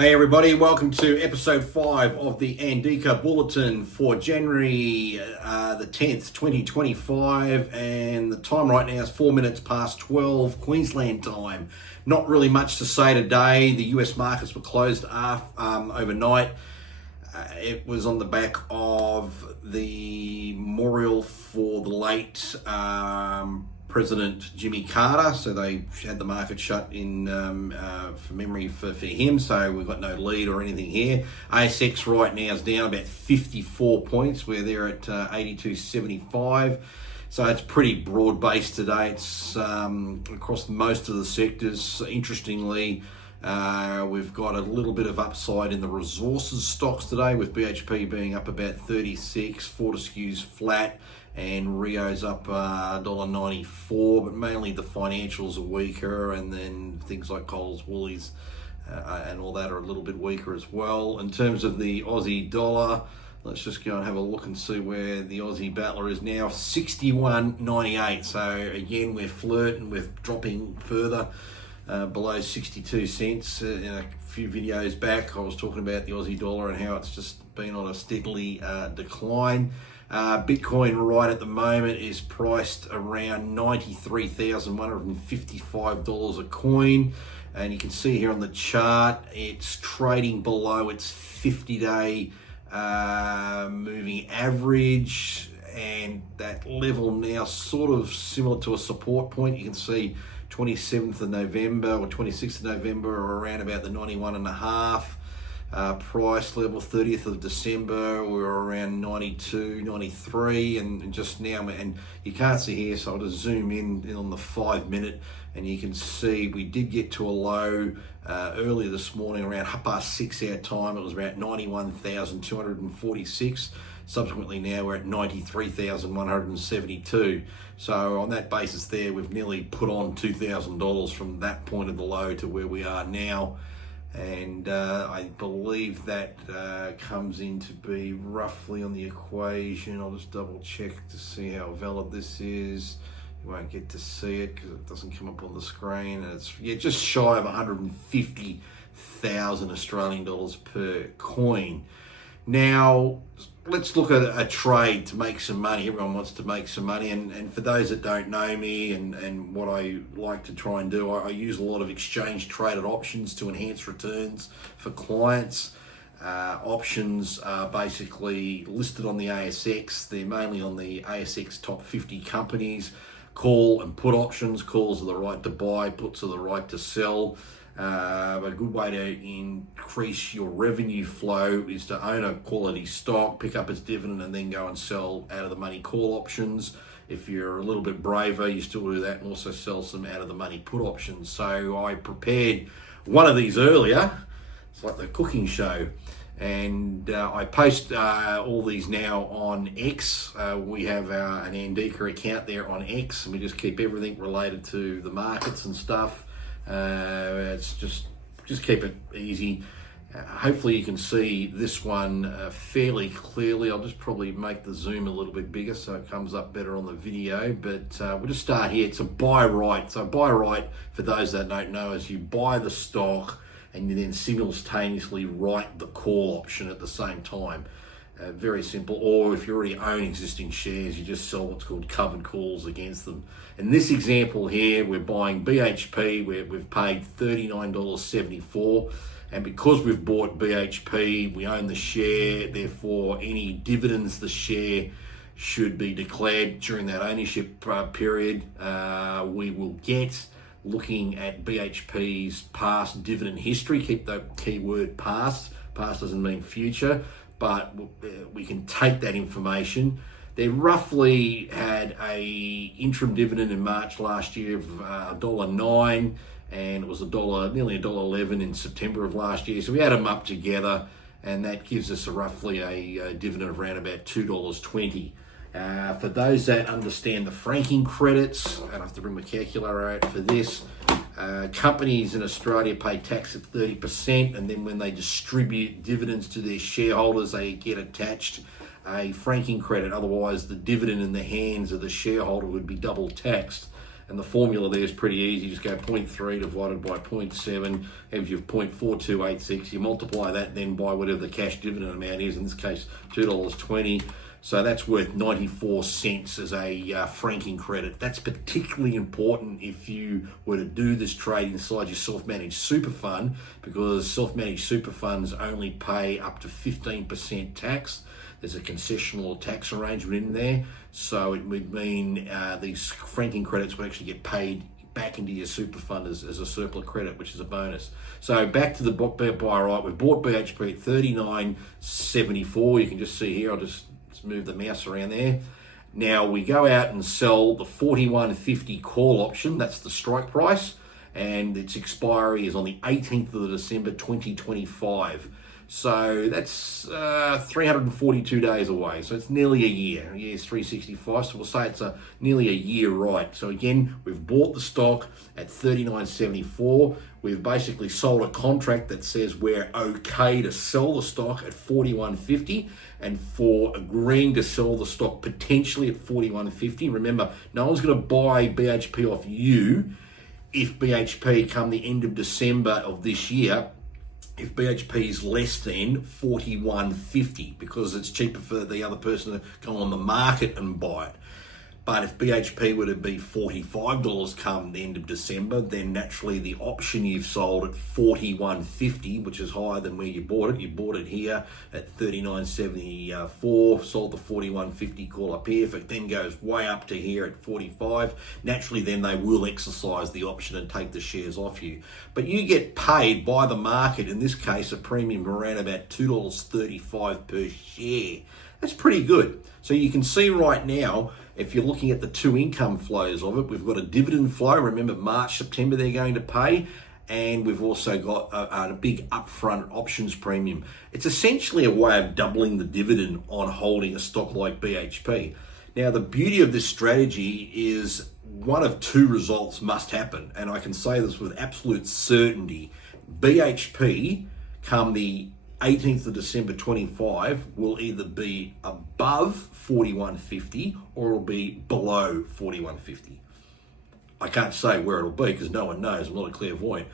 Hey everybody, welcome to episode 5 of the ANDIKA Bulletin for January the 10th, 2025, and the time right now is 4 minutes past 12 Queensland time. Not really much to say today. The US markets were closed overnight. It was on the back of the memorial for the late President Jimmy Carter, so they had the market shut in for memory for him, so we've got no lead or anything here. ASX right now is down about 54 points, where they're at 82.75, so it's pretty broad-based today. It's across most of the sectors. Interestingly, we've got a little bit of upside in the resources stocks today, with BHP being up about 36, Fortescue's flat, and Rio's up $1.94, but mainly the financials are weaker, and then things like Coles, Woolies, and all that are a little bit weaker as well. In terms of the Aussie dollar, let's just go and have a look and see where the Aussie battler is now. 61.98. So again, we're flirting with dropping further below 62 cents. In a few videos back, I was talking about the Aussie dollar and how it's just been on a steadily decline. Bitcoin right at the moment is priced around $93,155 a coin, and you can see here on the chart it's trading below its 50-day moving average, and that level now sort of similar to a support point. You can see 27th of November or 26th of November are around about the 91.5. Price level 30th of December, we were around 92, 93, and just now, and you can't see here, so I'll just zoom in on the 5 minute, and you can see we did get to a low earlier this morning around 6:30 our time. It was about 91,246. Subsequently now we're at 93,172. So on that basis there, we've nearly put on $2,000 from that point of the low to where we are now. And I believe that comes in to be roughly on the equation. I'll just double check to see how valid this is. You won't get to see it because it doesn't come up on the screen. And it's just shy of 150,000 Australian dollars per coin. Now, let's look at a trade to make some money. Everyone wants to make some money, and for those that don't know me and what I like to try and do, I use a lot of exchange traded options to enhance returns for clients. Options are basically listed on the ASX. They're mainly on the ASX top 50 companies. Call and put options. Calls are the right to buy, puts are the right to sell. A good way to increase your revenue flow is to own a quality stock, pick up its dividend, and then go and sell out of the money call options. If you're a little bit braver, you still do that and also sell some out of the money put options. So I prepared one of these earlier. It's like the cooking show. And I post all these now on X. We have an ANDIKA account there on X, and we just keep everything related to the markets and stuff. It's just keep it easy. Hopefully you can see this one fairly clearly. I'll just probably make the zoom a little bit bigger so it comes up better on the video, but we'll just start here. It's a buy right. So buy right, for those that don't know, is you buy the stock and you then simultaneously write the call option at the same time. Very simple. Or if you already own existing shares, you just sell what's called covered calls against them. In this example here, we're buying BHP, where we've paid $39.74. And because we've bought BHP, we own the share. Therefore, any dividends the share should be declared during that ownership period. We will get, looking at BHP's past dividend history. Keep the keyword past. Past doesn't mean future. But we can take that information. They roughly had a interim dividend in March last year of $1.09, and it was nearly $1.11 in September of last year. So we add them up together, and that gives us roughly a dividend of around about $2.20. For those that understand the franking credits, and I have to bring my calculator out for this, companies in Australia pay tax at 30%, and then when they distribute dividends to their shareholders, they get attached a franking credit. Otherwise, the dividend in the hands of the shareholder would be double taxed. And the formula there is pretty easy. You just go 0.3 divided by 0.7, gives you 0.4286. You multiply that then by whatever the cash dividend amount is, in this case $2.20. So that's worth 94 cents as a franking credit. That's particularly important if you were to do this trade inside your self-managed super fund, because self-managed super funds only pay up to 15% tax. There's a concessional tax arrangement in there. So it would mean these franking credits would actually get paid back into your super fund as a surplus credit, which is a bonus. So back to the buy right. We bought BHP at $39.74. You can just see here, I'll just move the mouse around there. Now we go out and sell the 41.50 call option. That's the strike price, and its expiry is on the 18th of December 2025. So that's 342 days away. So it's nearly a year. A year's 365. So we'll say it's nearly a year, right? So again, we've bought the stock at $39.74. We've basically sold a contract that says we're okay to sell the stock at $41.50, and for agreeing to sell the stock potentially at $41.50. Remember, no one's going to buy BHP off you if BHP come the end of December of this year, if BHP is less than $41.50, because it's cheaper for the other person to go on the market and buy it. But if BHP were to be $45 come the end of December, then naturally the option you've sold at $41.50, which is higher than where you bought it. You bought it here at $39.74, sold the $41.50 call up here. If it then goes way up to here at $45, naturally then they will exercise the option and take the shares off you. But you get paid by the market, in this case a premium around about $2.35 per share. That's pretty good. So you can see right now, if you're looking at the two income flows of it, we've got a dividend flow. Remember, March, September, they're going to pay. And we've also got a big upfront options premium. It's essentially a way of doubling the dividend on holding a stock like BHP. Now, the beauty of this strategy is one of two results must happen. And I can say this with absolute certainty. BHP, come the 18th of December 25, will either be above 41.50 or it'll be below 41.50. I can't say where it'll be because no one knows. I'm not a clairvoyant.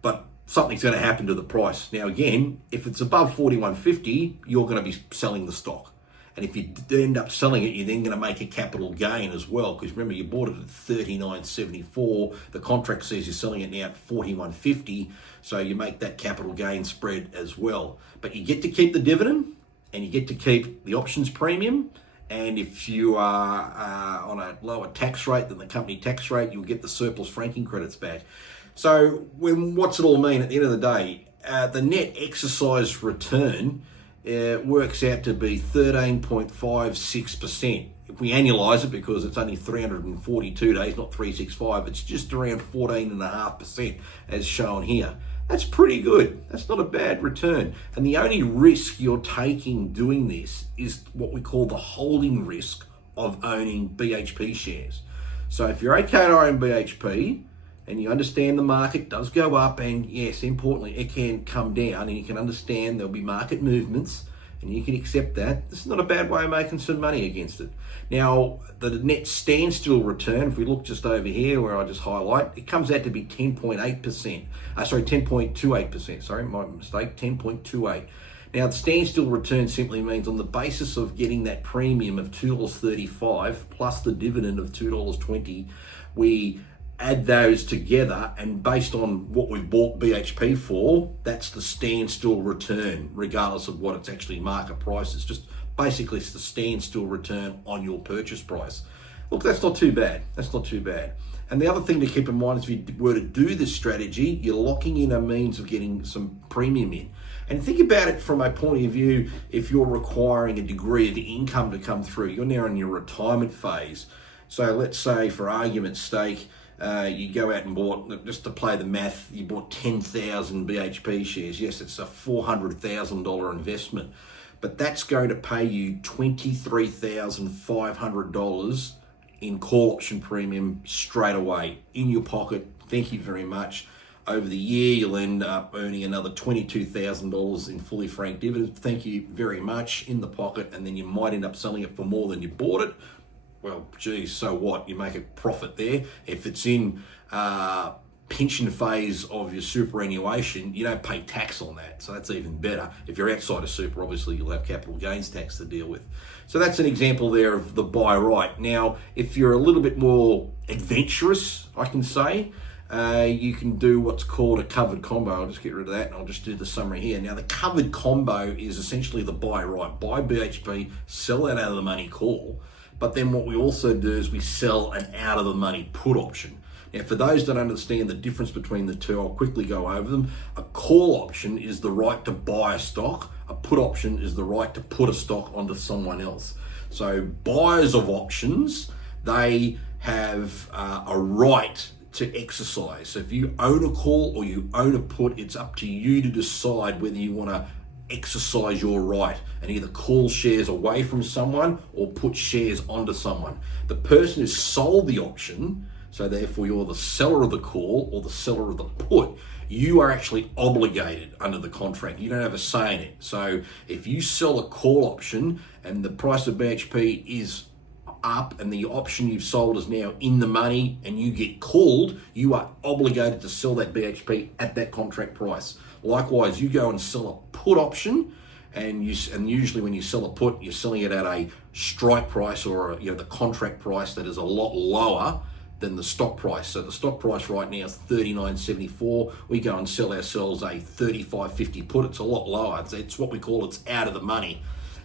But something's going to happen to the price. Now, again, if it's above 41.50, you're going to be selling the stock. And if you end up selling it, you're then going to make a capital gain as well. Because remember, you bought it at $39.74. The contract says you're selling it now at $41.50. So you make that capital gain spread as well. But you get to keep the dividend and you get to keep the options premium. And if you are on a lower tax rate than the company tax rate, you'll get the surplus franking credits back. So what's it all mean at the end of the day? The net exercise return works out to be 13.56%. If we annualize it, because it's only 342 days, not 365, it's just around 14.5% as shown here. That's pretty good. That's not a bad return. And the only risk you're taking doing this is what we call the holding risk of owning BHP shares. So if you're okay to own BHP, and you understand the market does go up, and yes, importantly, it can come down, and you can understand there'll be market movements, and you can accept that. This is not a bad way of making some money against it. Now, the net standstill return, if we look just over here where I just highlight, it comes out to be 10.28%. Sorry, my mistake, 10.28. Now, the standstill return simply means on the basis of getting that premium of $2.35 plus the dividend of $2.20, we add those together, and based on what we've bought BHP for, that's the standstill return, regardless of what its actually market price is. Just basically it's the standstill return on your purchase price. Look, that's not too bad. That's not too bad. And the other thing to keep in mind is if you were to do this strategy, you're locking in a means of getting some premium in. And think about it from a point of view, if you're requiring a degree of income to come through, you're now in your retirement phase. So let's say, for argument's sake, you go out and bought, just to play the math, you bought 10,000 BHP shares. Yes, it's a $400,000 investment, but that's going to pay you $23,500 in call option premium straight away in your pocket. Thank you very much. Over the year, you'll end up earning another $22,000 in fully franked dividends. Thank you very much in the pocket, and then you might end up selling it for more than you bought it. well, geez, so what? You make a profit there. If it's in pension phase of your superannuation, you don't pay tax on that. So that's even better. If you're outside of super, obviously you'll have capital gains tax to deal with. So that's an example there of the buy right. Now, if you're a little bit more adventurous, I can say, you can do what's called a covered combo. I'll just get rid of that and I'll just do the summary here. Now, the covered combo is essentially the buy right. Buy BHP, sell that out of the money call. But then what we also do is we sell an out of the money put option. Now, for those that understand the difference between the two, I'll quickly go over them. A call option is the right to buy a stock. A put option is the right to put a stock onto someone else. So buyers of options, they have a right to exercise. So if you own a call or you own a put, it's up to you to decide whether you want to exercise your right and either call shares away from someone or put shares onto someone. The person who sold the option, so therefore you're the seller of the call or the seller of the put, you are actually obligated under the contract. You don't have a say in it. So if you sell a call option and the price of BHP is up and the option you've sold is now in the money and you get called, you are obligated to sell that BHP at that contract price. Likewise, you go and sell a put option, and usually when you sell a put, you're selling it at a strike price or the contract price that is a lot lower than the stock price. So the stock price right now is $39.74. We go and sell ourselves a $35.50 put. It's a lot lower. It's what we call it's out of the money.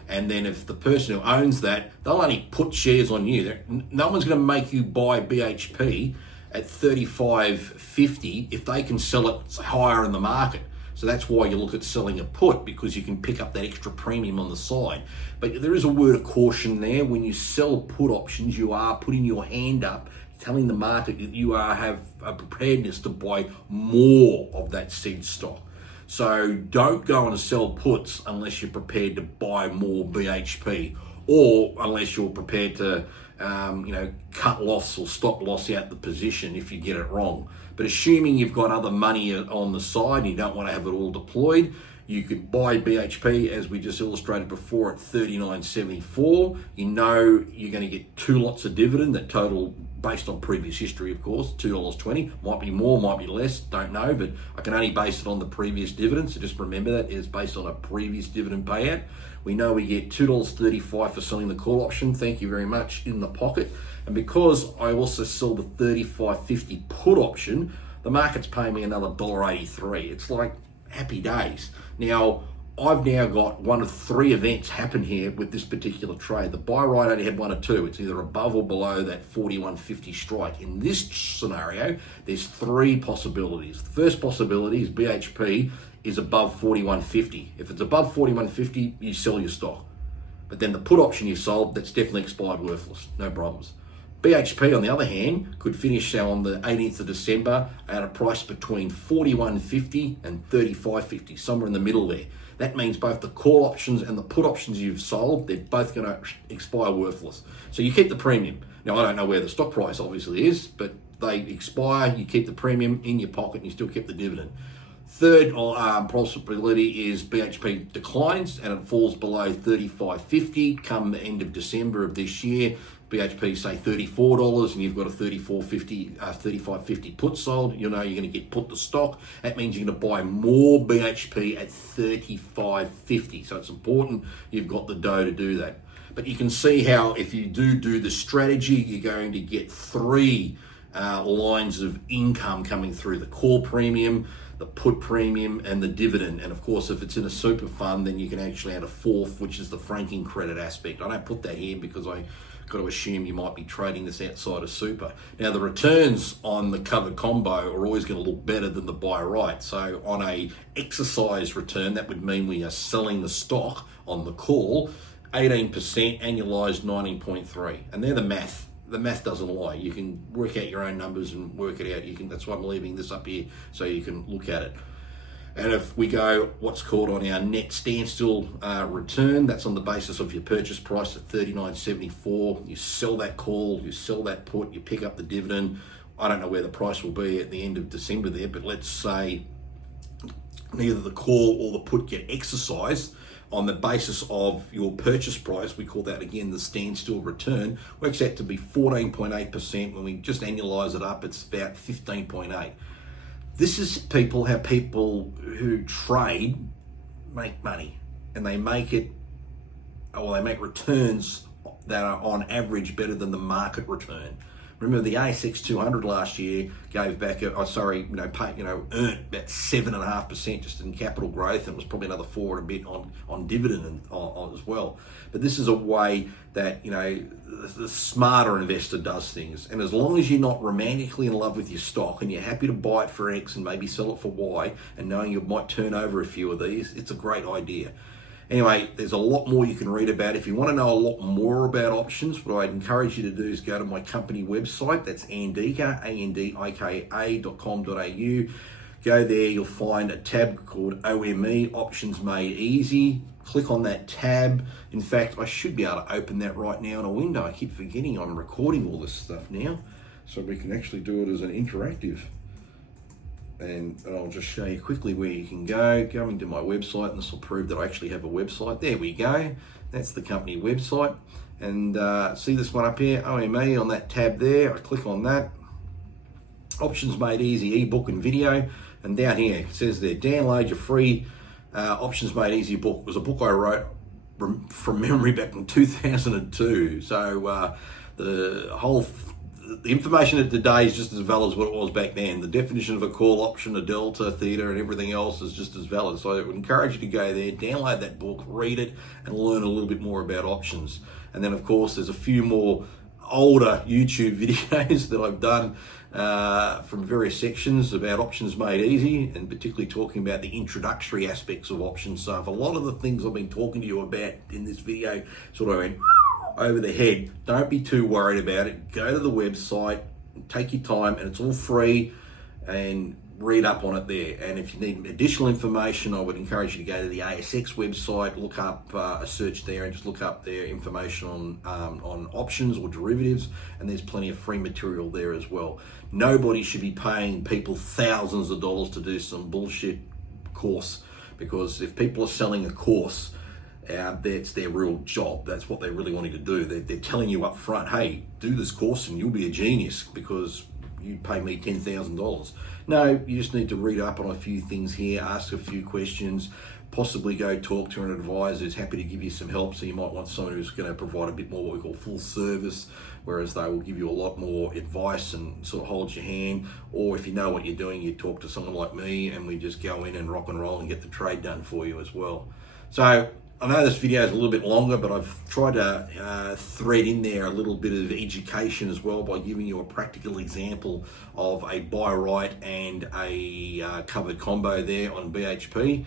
And then if the person who owns that, they'll only put shares on you. No one's going to make you buy BHP at $35.50 if they can sell it higher in the market. So that's why you look at selling a put, because you can pick up that extra premium on the side. But there is a word of caution there. When you sell put options, you are putting your hand up, telling the market that you have a preparedness to buy more of that said stock. So don't go and sell puts unless you're prepared to buy more BHP, or unless you're prepared to cut loss or stop loss out the position if you get it wrong. But assuming you've got other money on the side and you don't want to have it all deployed, you could buy BHP, as we just illustrated before, at $39.74. You know you're going to get 2 lots of dividend that total, based on previous history, of course, $2.20. Might be more, might be less, don't know, but I can only base it on the previous dividend. So just remember that it's based on a previous dividend payout. We know we get $2.35 for selling the call option. Thank you very much, in the pocket. And because I also sell the $35.50 put option, the market's paying me another $1.83. It's like happy days. Now, I've now got 1 of 3 events happen here with this particular trade. The buy right only had 1 or 2. It's either above or below that 41.50 strike. In this scenario, there's 3 possibilities. The first possibility is BHP is above 41.50. If it's above 41.50, you sell your stock. But then the put option you sold, that's definitely expired, worthless. No problems. BHP, on the other hand, could finish on the 18th of December at a price between 41.50 and 35.50, somewhere in the middle there. That means both the call options and the put options you've sold, they're both going to expire worthless. So you keep the premium. Now, I don't know where the stock price obviously is, but they expire, you keep the premium in your pocket and you still keep the dividend. Third possibility is BHP declines and it falls below 35.50 come the end of December of this year. BHP say $34 and you've got a $35.50 put sold. You know you're going to get put the stock. That means you're going to buy more BHP at $35.50. So it's important you've got the dough to do that. But you can see how if you do the strategy, you're going to get 3 lines of income coming through: the call premium, the put premium, and the dividend. And of course, if it's in a super fund, then you can actually add a 4th, which is the franking credit aspect. I don't put that here because I got to assume you might be trading this outside of super. Now, the returns on the covered combo are always going to look better than the buy right. So on a exercise return, that would mean we are selling the stock on the call, 18%, annualized 19.3. And they're the math. The math doesn't lie. You can work out your own numbers and work it out. That's why I'm leaving this up here so you can look at it. And if we go what's called on our net standstill return, that's on the basis of your purchase price at $39.74. You sell that call, you sell that put, you pick up the dividend. I don't know where the price will be at the end of December there, but let's say neither the call or the put get exercised. on the basis of your purchase price, we call that again the standstill return, works out to be 14.8%. When we just annualize it up, it's about 15.8. This is how people who trade make money, and they make returns that are on average better than the market return. Remember, the ASX 200 last year gave back, earned about 7.5% just in capital growth, and it was probably another 4 and a bit on dividend as well. But this is a way that the smarter investor does things, and as long as you're not romantically in love with your stock and you're happy to buy it for X and maybe sell it for Y, and knowing you might turn over a few of these, it's a great idea. Anyway, there's a lot more you can read about. If you want to know a lot more about options, what I'd encourage you to do is go to my company website. That's ANDIKA, ANDIKA.com.au. Go there, you'll find a tab called OME, Options Made Easy. Click on that tab. In fact, I should be able to open that right now in a window. I keep forgetting I'm recording all this stuff now, so we can actually do it as an interactive. And I'll just show you quickly where you can go. Going to my website, and this will prove that I actually have a website. There we go. That's the company website. And see this one up here, OME, on that tab there. I click on that. Options Made Easy ebook and video. And down here it says there, download your free Options Made Easy book. It was a book I wrote from memory back in 2002. So the information of today is just as valid as what it was back then. The definition of a call option, a delta, theta, and everything else is just as valid. So I would encourage you to go there, download that book, read it, and learn a little bit more about options. And then, of course, there's a few more older YouTube videos that I've done from various sections about Options Made Easy, and particularly talking about the introductory aspects of options. So if a lot of the things I've been talking to you about in this video sort of went over the head, don't be too worried about it. Go to the website, take your time, and it's all free, and read up on it there. And if you need additional information, I would encourage you to go to the ASX website, look up a search there, and just look up their information on options or derivatives, and there's plenty of free material there as well. Nobody should be paying people thousands of dollars to do some bullshit course, because if people are selling a course, that's their real job. That's what they're really wanting to do. They're telling you up front, hey, do this course and you'll be a genius because you pay me $10,000. No, you just need to read up on a few things here, ask a few questions, possibly go talk to an advisor who's happy to give you some help. So you might want someone who's going to provide a bit more what we call full service, whereas they will give you a lot more advice and sort of hold your hand. Or if you know what you're doing, you talk to someone like me and we just go in and rock and roll and get the trade done for you as well. So I know this video is a little bit longer, but I've tried to thread in there a little bit of education as well by giving you a practical example of a buy right and a covered combo there on BHP.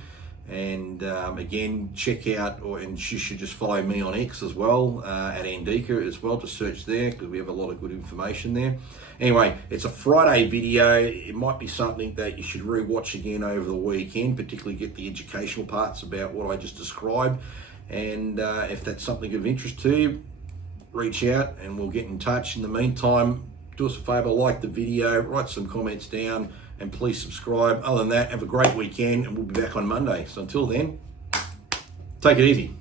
And again, check out, and you should just follow me on X as well, at ANDIKA as well, to search there, because we have a lot of good information there. Anyway, it's a Friday video. It might be something that you should re-watch again over the weekend, particularly get the educational parts about what I just described. And if that's something of interest to you, reach out and we'll get in touch. In the meantime, do us a favor, like the video, write some comments down, and please subscribe. Other than that, have a great weekend, and we'll be back on Monday. So until then, take it easy.